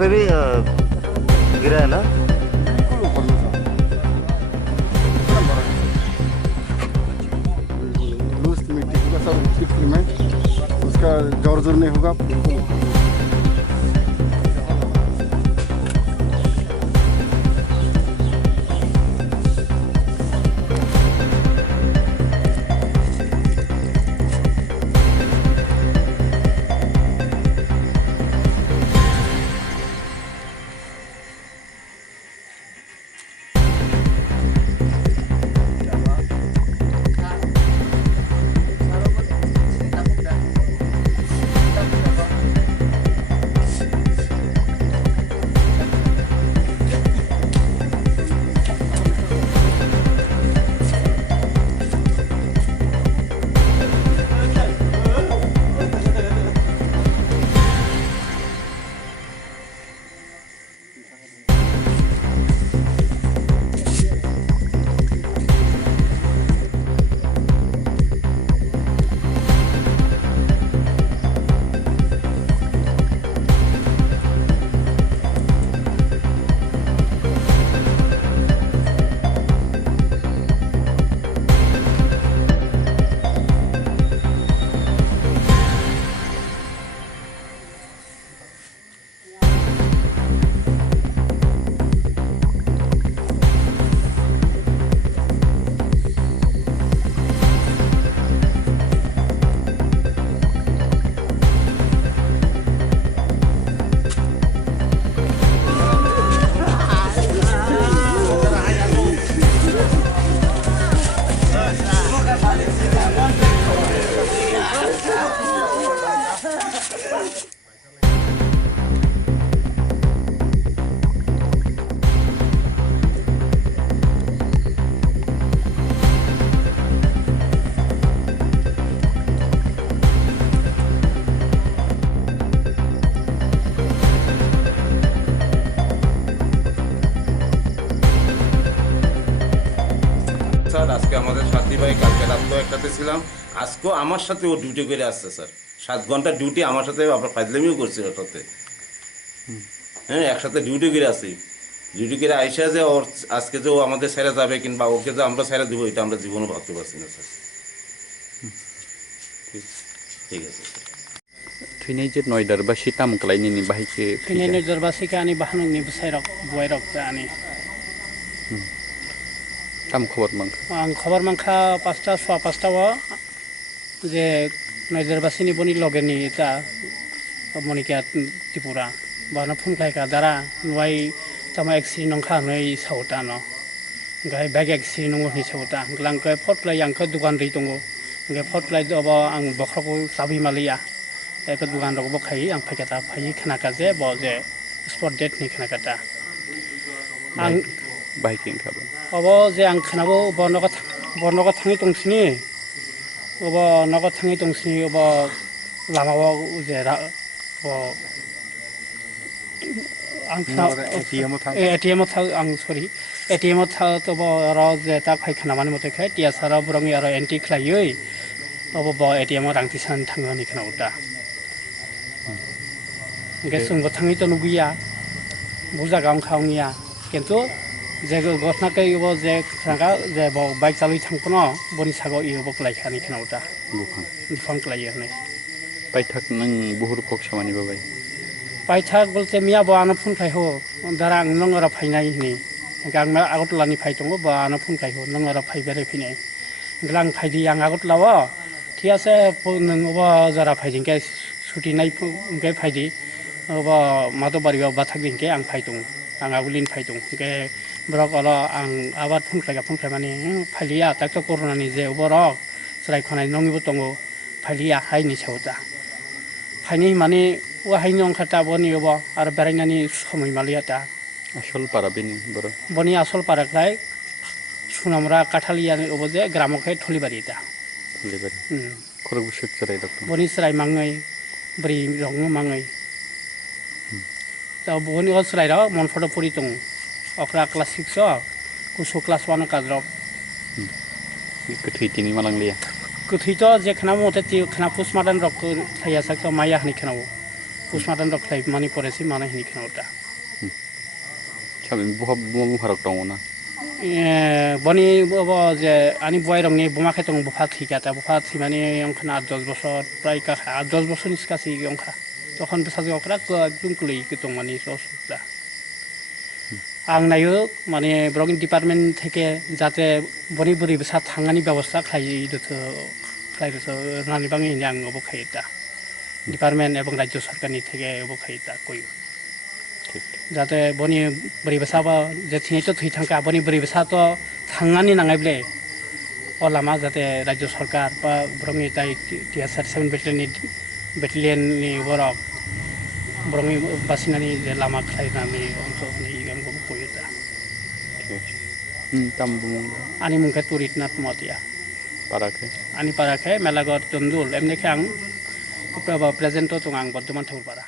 पे भी गिरा है ना? बिल्कुल ऊपर में था, इतना बड़ा लूज मिट्टी होगा, सब थिक सीमेंट, उसका जोर जोर नहीं होगा, बिल्कुल ऊपर। স্যার আজকে আমাদের সাথী ভাই কালকে রাত্রেও একসাথে ছিলাম, আজকেও আমার সাথে ও ডিউটি করে আসছে স্যার, 7 ঘন্টা ডিউটি আমার সাথে, আপনার ফাজলামিও করছে ওর সাথে। হ্যাঁ, একসাথে ডিউটি করে আসি, ডিউটি করে আইসা যে ওর আজকে যে ও আমাদের ছেড়ে যাবে কিংবা ওকে যে আমরা ছেড়ে দেবো, এটা আমরা জীবনে ভাবতে পারছি না স্যার। ঠিক আছে স্যার। थैनाय जे नयदार बासि तामुकलायनि बाहायके थैनाय नयदार बासि कानि बाहानंनि बसायरक बुवायरक आनि ताम खबर मांखा आं खबर मांखा 5टा सोआ 5टाव जे नयदार बासिनि बनि लगेनि ता मनिका त्रिपुरा बाना फुनखायका दारा नुवाय तामा एक्सि नंखा नै सावता न गाय बैग एक्सि नंगनि सावता ग्लांखय फटलाय आंखो दुकान दै दङ गे फटलाय अब आं बखरखौ साबि मालिया एक दुकान रखबो खाई आं फैखाता फायि खोनाका जे ब जे स्पट डेट नि खोनाकाता आं बाहायके खाबो अब जे आं खोनाबो बर्नगा थाङै दंसिनि अब नगा थाङै दंसिनि अब लामायाव जे अब आं एटीएम आं सरि एटीएम तो र जे ता फायखाना माने मतेखाय TSR बुरंनि आरो एन्टि खलायै अब ब एटीएम रांति सान थाङो नि खोनाउता गेसुंबो थाङै तो नुगैया बुजा गाम खावनिया किन्तु जे घटनाकै अब जे थांगा जे बाइक चालुइ थांपन बनि सागो इबो लायखानि खोनाउता बुफां लायो नै बायथाक नों बुहुर कक सामानि बाबाय बायथाक बोलते मिया बो आनो फुनखाय हो दारा आं नंगरा फायनाय नि गां मा आगतलानि फाय दङ बा आनो फुनखाय हो नंगरा फाय बेरे फैनाय ग्लां फायदि आं आगतलाव थियासे नों अब जरा फायदिंके सुटि नाय फुंके फायदि अब मादबारियाव बाथाक दिंके आं फाय दङ आं आगुलिन फाय दङ के ब्रक अल आं आबाद फुनखाय माने फायलिया ताकतो करनानि जे बरक सराय खनाय नंगिबो दङ फायलिया हायनि सावता फायनि माने वाहायनि अंखाता बनि अब आरो बेरायनानि समय मालियाता आसल पारा बेनि बर बनि आसल पाराखाय सुनामरा काठालिया अब जे ग्रामखाय थलिबारिता थलिबारि खरगु सेक सराय डक्टर बनि सराय मांगै ब्रि रंग मांगै ता बनि सराय र मनफोर पुरि दङ अखरा क्लास 6 कुसु क्लास 1 काद्रब कथैतिनि मालांलिया कथैतो जे खना मते ति खना पुसमादान रक थाया साक माया हनि Khanaw postmortem dok khai mani poresi mana hini khnota Sabi buha bumu harok dong na. boni bo je ani boy rong ni buma khetong bufa thikata bufa thimani yongkhana 10 বছর প্রায় কা 10 বছর নিskaছি yongkha তখন বেসাজ okra ko একদম কুলি kitong mani sosda ang nayo মানে blogging department থেকে যাতে বনি বরি বেসা থাঙ্গানি ব্যবস্থা খাই দিতো খাইতো রানি বাঙি আং অবখাইতা ডিপার্টমেন্ট এবং রাজ্য সরকারনি থেকে অবখাইতা কই যাতে বনি বরি বেসা বা যে থিনেতো থই থাঙ্কা বনি বরি বেসা তো থাঙ্গানি নাঙাইবলে ও লামা যাতে রাজ্য সরকার বা ব্রঙি তাই TSR 7 battalion ni borok brongi basinani je lama khlainani ontoni igam koyuta Tam bumu ani mungke turitnat motia parake. ani parakhe melagot tundul emne khang presento tungang bordoman thur para